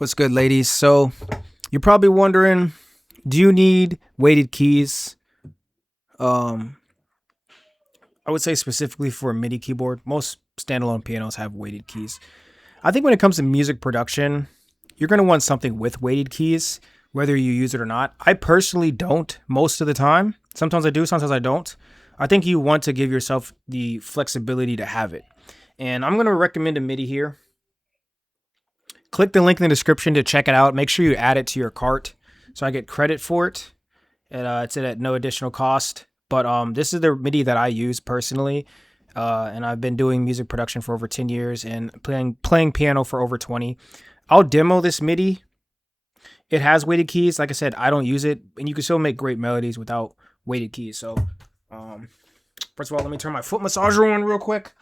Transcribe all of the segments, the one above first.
What's good, ladies? So, you're probably wondering, do you need weighted keys? Um, I would say specifically for a MIDI keyboard. Most standalone pianos have weighted keys. I think when it comes to music production, you're going to want something with weighted keys, whether you use it or not. I personally don't most of the time. Sometimes I do, sometimes I don't. I think you want to give yourself the flexibility to have it. And I'm going to recommend a MIDI here. Click the link in the description to check it out. Make sure you add it to your cart so I get credit for it. And it's at no additional cost. But this is the MIDI that I use personally. And I've been doing music production for over 10 years and playing piano for over 20. I'll demo this MIDI. It has weighted keys. Like I said, I don't use it. And you can still make great melodies without weighted keys. So, first of all, let me turn my foot massager on real quick.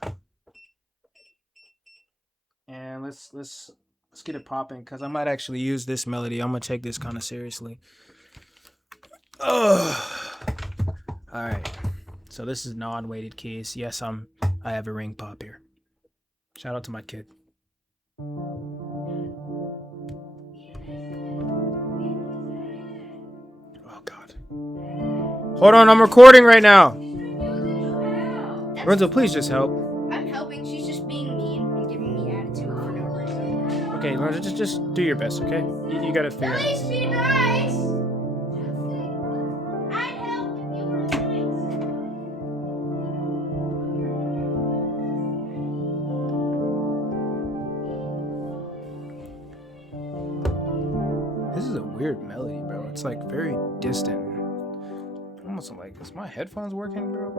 And let's get it popping because I might actually use this melody. I'm gonna take this kind of seriously. Ugh. All right. So this is non-weighted keys. Yes, I have a ring pop here. Shout out to my kid. Oh God. Hold on, I'm recording right now. Renzo, please just help. I'm helping. She's just being mean and giving me attitude for no reason. Okay, Renzo, just do your best, okay? You gotta figure At it least out. be nice. I'd help if you were This is a weird melody, bro. It's like very distant. Almost like, is my headphones working, bro?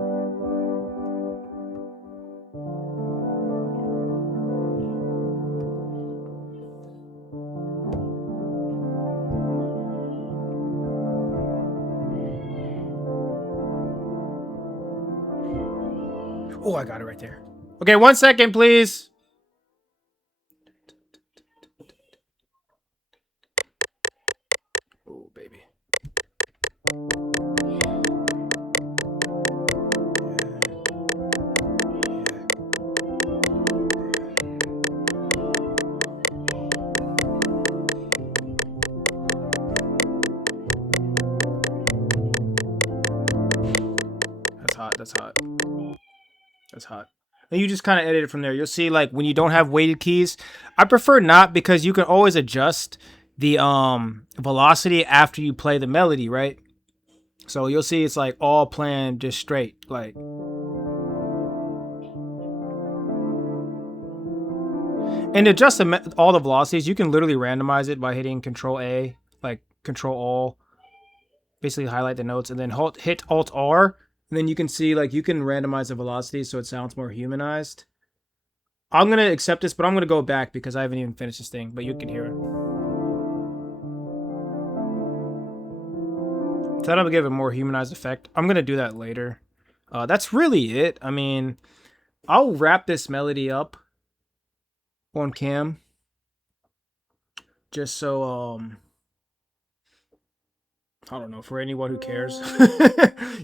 Oh, I got it right there. Okay, 1 second, please. Oh, baby. That's hot. That's hot. That's hot. And you just kind of edit it from there. You'll see, like, when you don't have weighted keys, I prefer not because you can always adjust the velocity after you play the melody, right? So you'll see it's like all playing just straight, like. And to adjust all the velocities, you can literally randomize it by hitting Control A, like Control All, basically highlight the notes, and then hit Alt R, and then you can see like you can randomize the velocity so it sounds more humanized. I'm gonna accept this, but I'm gonna go back because I haven't even finished this thing, but you can hear it. So that'll give a more humanized effect. I'm gonna do that later. That's really it. I mean, I'll wrap this melody up on cam just so I don't know, for anyone who cares.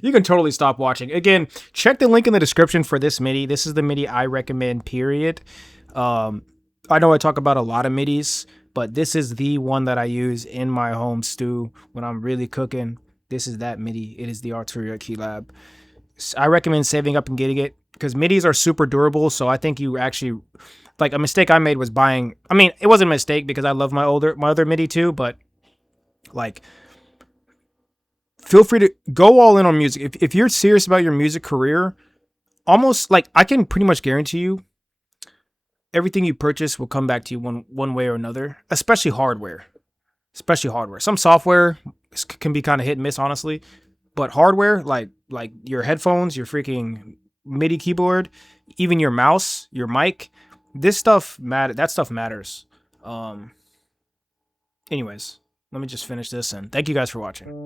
You can totally stop watching. Again, check the link in the description for this MIDI. This is the MIDI I recommend, period. I know I talk about a lot of MIDIs, but this is the one that I use in my home stew when I'm really cooking. This is that MIDI. It is the Arturia Keylab. I recommend saving up and getting it because MIDIs are super durable. So I think you actually, like, a mistake I made was buying. I mean, it wasn't a mistake because I love my other MIDI too, but like, feel free to go all in on music. If you're serious about your music career, almost like I can pretty much guarantee you everything you purchase will come back to you one way or another, especially hardware. Especially hardware. Some software can be kind of hit and miss, honestly, but hardware like your headphones, your freaking MIDI keyboard, even your mouse, your mic, this stuff that stuff matters. Anyways, let me just finish this and thank you guys for watching.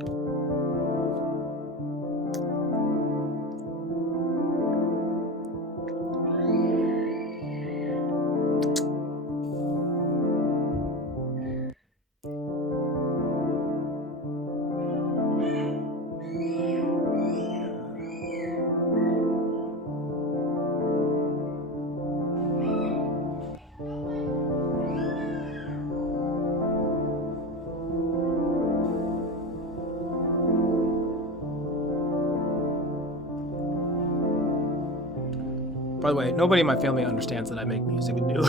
By the way, nobody in my family understands that I make music and do.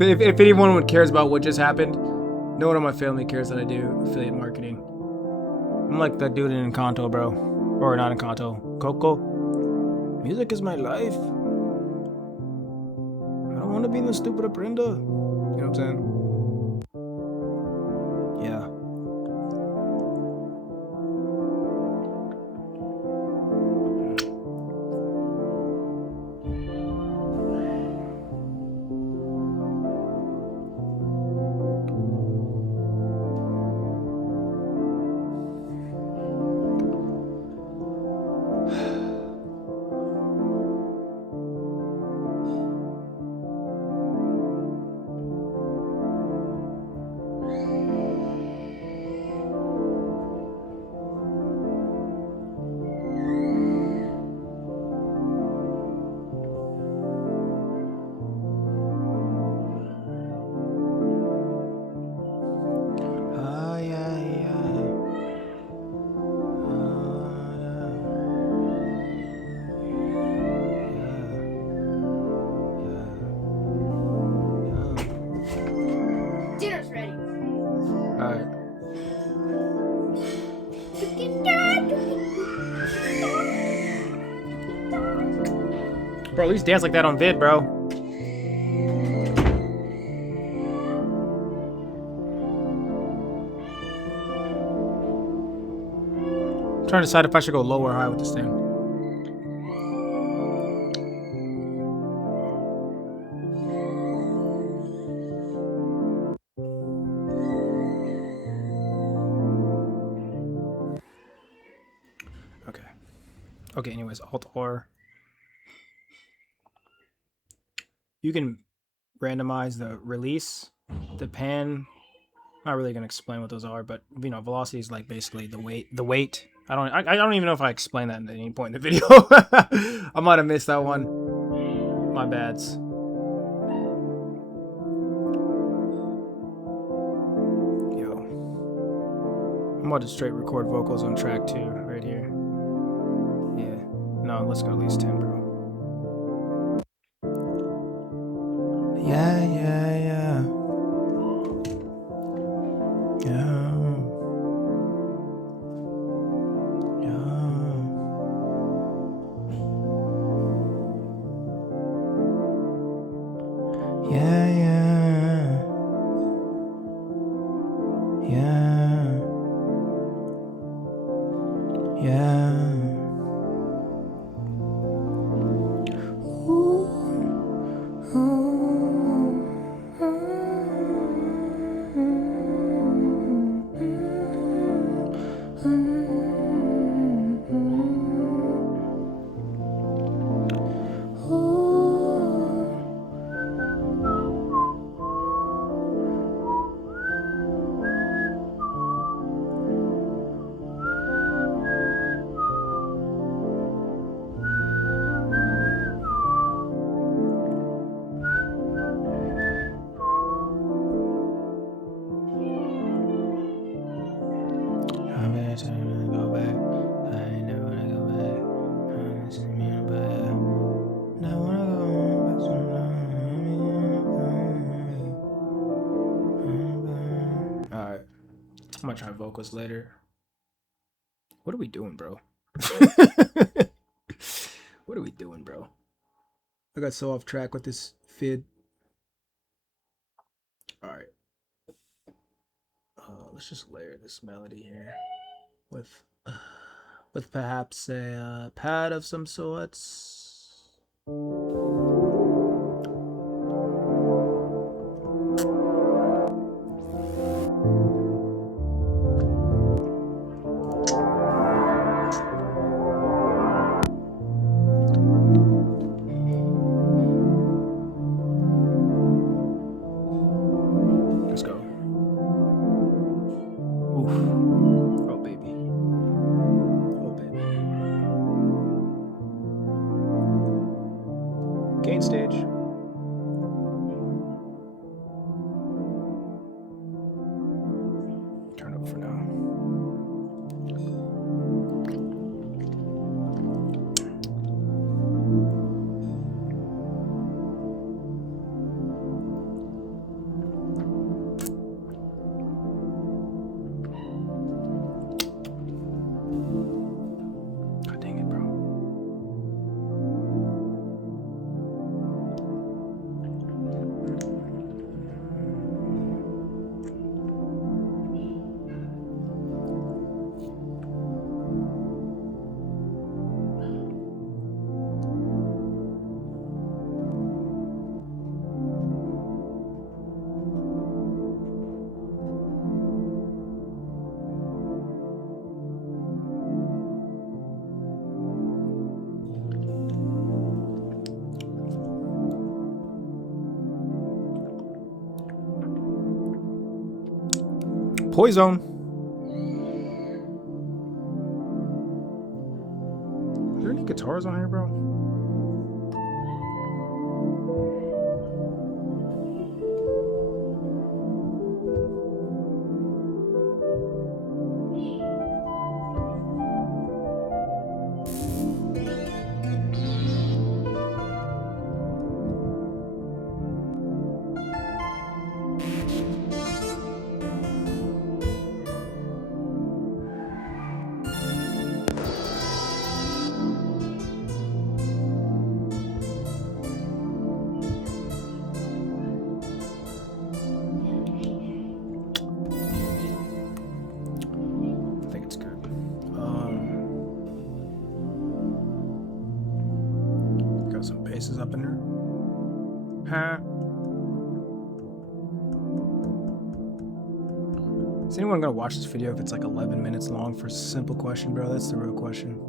if anyone cares about what just happened, no one in my family cares that I do affiliate marketing. I'm like that dude in Encanto, bro. Or not Encanto. Coco. Music is my life. I don't want to be in the stupid Aprenda. You know what I'm saying? Yeah. Dinner's ready. Alright. Bro, at least dance like that on vid, bro. I'm trying to decide if I should go low or high with this thing. Okay. Okay, anyways, Alt R. You can randomize the release, the pan. Not really gonna explain what those are, but you know, velocity is like basically the weight. The weight. I don't even know if I explained that at any point in the video. I might have missed that one. My bads. Yo, I'm about to straight record vocals on track 2 right here. Yeah. No, let's go at least 10, bro. Yeah, yeah, yeah. Yeah. Yeah, yeah. Yeah. Yeah. Alright. I'm gonna try vocals later. What are we doing, bro? What are we doing, bro? I got so off track with this fid. Alright. Let's just layer this melody here with perhaps a pad of some sorts. Let's go. Oof. Oh, baby. Oh, baby. Poison. Are there any guitars on here, bro? I think it's good. Got some basses up in there. Huh? Is anyone gonna watch this video if it's like 11 minutes long for a simple question, bro? That's the real question.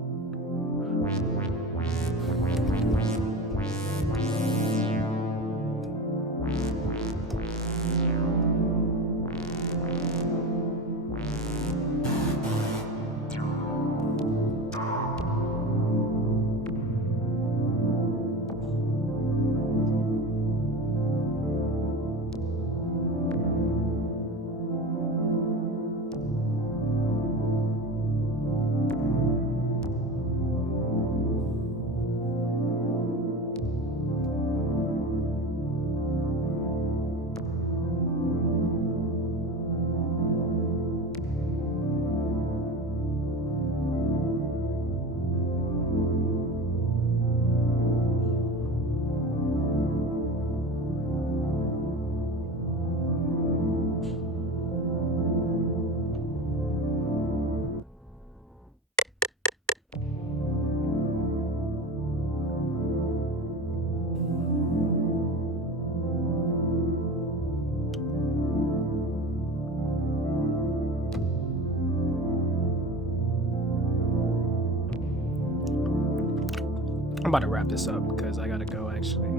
I'm about to wrap this up because I gotta go, actually.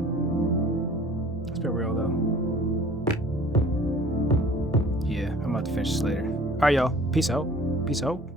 Let's be real, though. Yeah, I'm about to finish this later. All right, y'all. Peace out. Peace out.